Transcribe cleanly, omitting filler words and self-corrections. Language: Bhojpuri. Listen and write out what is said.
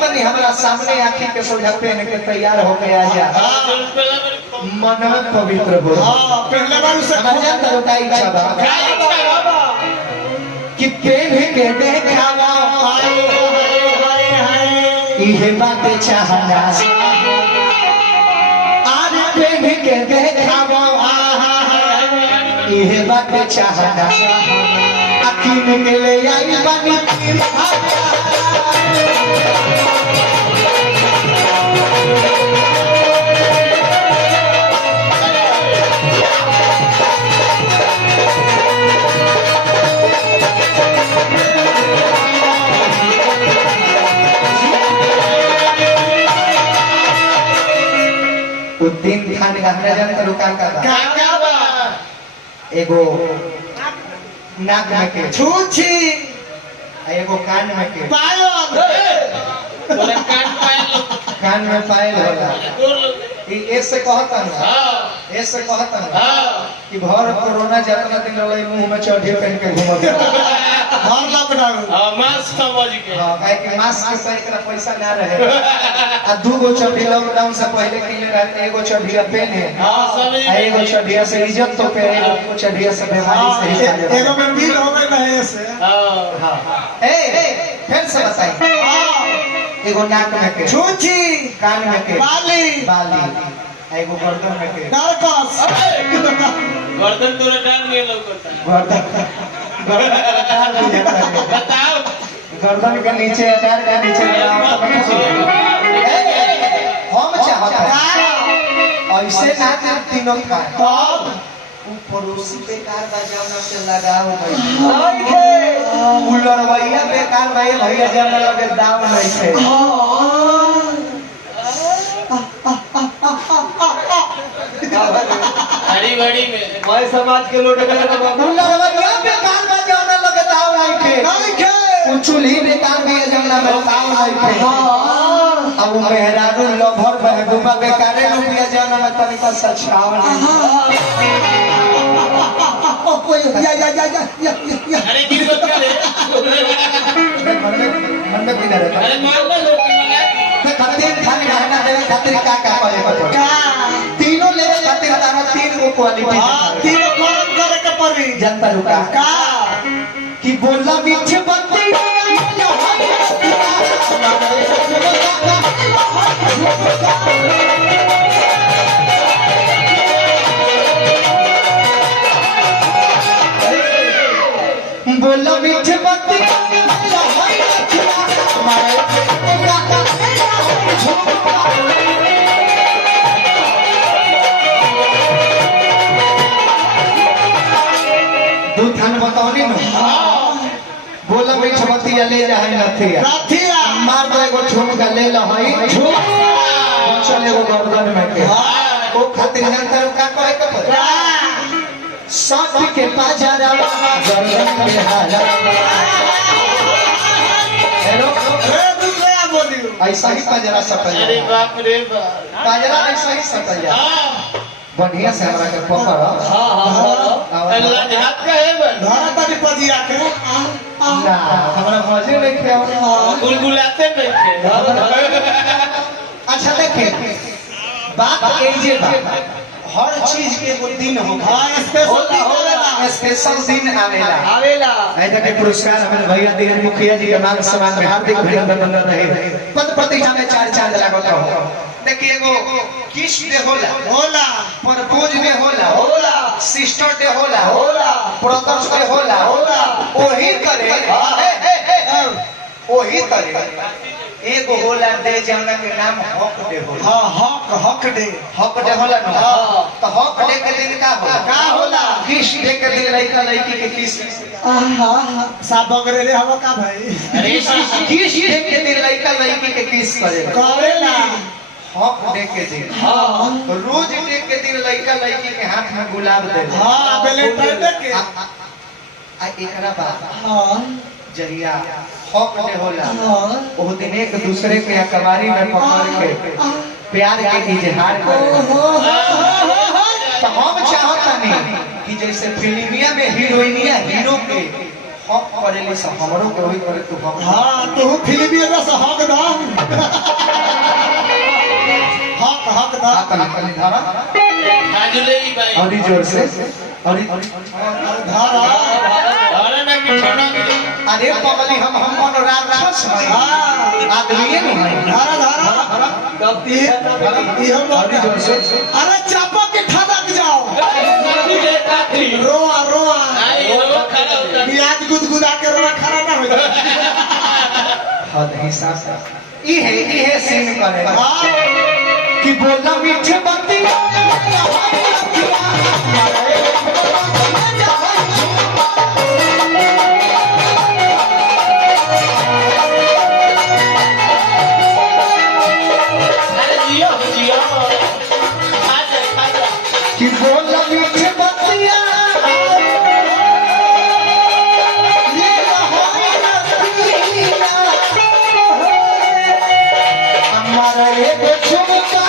तनी हमारा सामने आखी के सोझा पहन के तैयार हो गया जा मन में पवित्र हो। पहले बार से का इच्छा बा कि पहन के देखावा इहे बातें चाहना आज पहन के देखावा इहे बातें चाहना अकीन के ले आई बनी तीन खान गाना जानता रुकान का बा एगो नाक में के छूछी एगो कान में के पायल कान में पायल होला ऐसे कहता है ऐसे कहता है कि भर कोरोना जितना दिन रहले मुंह में चढ़े पहन के घूमत भर लॉकडाउन मास्क समझ के काहे कि मास्क से एकरा पैसा ना रहे आ दू गो चढ़ी लॉकडाउन से पहले किने रहते एगो चढ़िया पहने आ एगो चढ़िया से इज्जत तो पे एगो चढ़िया से बीमारी से ही एगो में बिल हो गए ना ऐसे हां ए फिर से बताइए एगो नाक में के छूछी कान में के बाली एगो गर्दन में के नारकस गर्दन तोरा डाल में लौकता गर्दन बताओ गर्दन के नीचे पैर के नीचे हम चाहता ऐसे ना तीनों का तब पड़ोसी बेकार बजावना से लगाओ भाई उलरवैया बेकार भाई भैया जब लगे दाव नहीं थे हरी बड़ी में भाई समाज के लोग उलरवैया बेकार बजावना लगे दाव नहीं थे चूल्ही बेकार भी जमना में दाव नहीं थे अब मेहरारू लभर महबूबा बेकारे रुपया जाना में तनिका सछाव अरे गिर मत करे मन में बिना रहता अरे मान लो तो खातिर खान रहना देवे खातिर का करे पड़े तीनों लेवे खातिर तारा तीन गो क्वालिटी तीनों गरम करे के पड़ी जनता रुका का कि बोला बीच बत्ती बोला बीच बत्ती दू थान बताओनी ना बोला बीच बत्ती ले जा है राथिया मार दो एगो झुमका ले लो है चल एगो गर्दन में के ओ खातिर जानता का कहे के पड़ा साथ के पाजारा गर्दन के हारा हेलो ए दूसरा बोलियो ऐसा ही पाजरा सकल अरे बाप रे बाप पाजरा ऐसा ही सकल जा बढ़िया से हमरा के पकड़ हां अल्लाह हाथ का है बन धारा तनी पजिया के ना हमरा मजे नहीं खेओ गुलगुलाते नहीं थे अच्छा देखिए बात ए जे बात हर चीज के एगो दिन हो हां स्पेशल दिन आवेला ऐसा के पुरस्कार हमारे भैया धीरज मुखिया जी के मान सम्मान में हार्दिक अभिनंदन रहे पद प्रतिष्ठा में 4 चांद लागता हो देखिए एगो किस डे होला प्रपोज डे होला सिस्टर डे होला ब्रदर्स डे होला ओही करे ओही करे एगो होला दे जौना के नाम हक डे होला हां हक डे होला ना तो हक डे के दिन का होला किस डे के दिन लड़का लड़की के किस साथ बगरे रे हम का भाई अरे किस डे के दिन लड़का लड़की के किस करेला हक डे के दिन रोज डे के दिन लड़का लड़की के हाथ में गुलाब दे हां वैलेंटाइन डे के आ एकरा बाद हां जरिया हक डे होला वो दिन एक दूसरे के अकबारी में पकड़ के प्यार के इजहार करे तो हम चाहता नहीं कि जैसे फिल्मिया में हीरोइनिया हीरो के हक करेली सब हमरो के वही करे तू हम हां तू फिल्मी में से हक दा हक दा तनी धारा खाजुले ही भाई और जोर से और धारा अरे ना कि छोड़ा कि अरे पगली हम कोनो राक्षस भाई आदमी नहीं है धारा धारा गलती ये हम और जोर से अरे चापा के ठनक जाओ ये काठी रोआ रोआ आई वो खड़ा होता प्याज गुदगुदा के रोआ खड़ा ना हो जाए हद हिसाब ई है सीन करे हाँ कि बोला मीठे बत्ती अरे जियो जियो खा कि बोला मीठे बत्तिया ये होई नसीना हमारा एक झुमका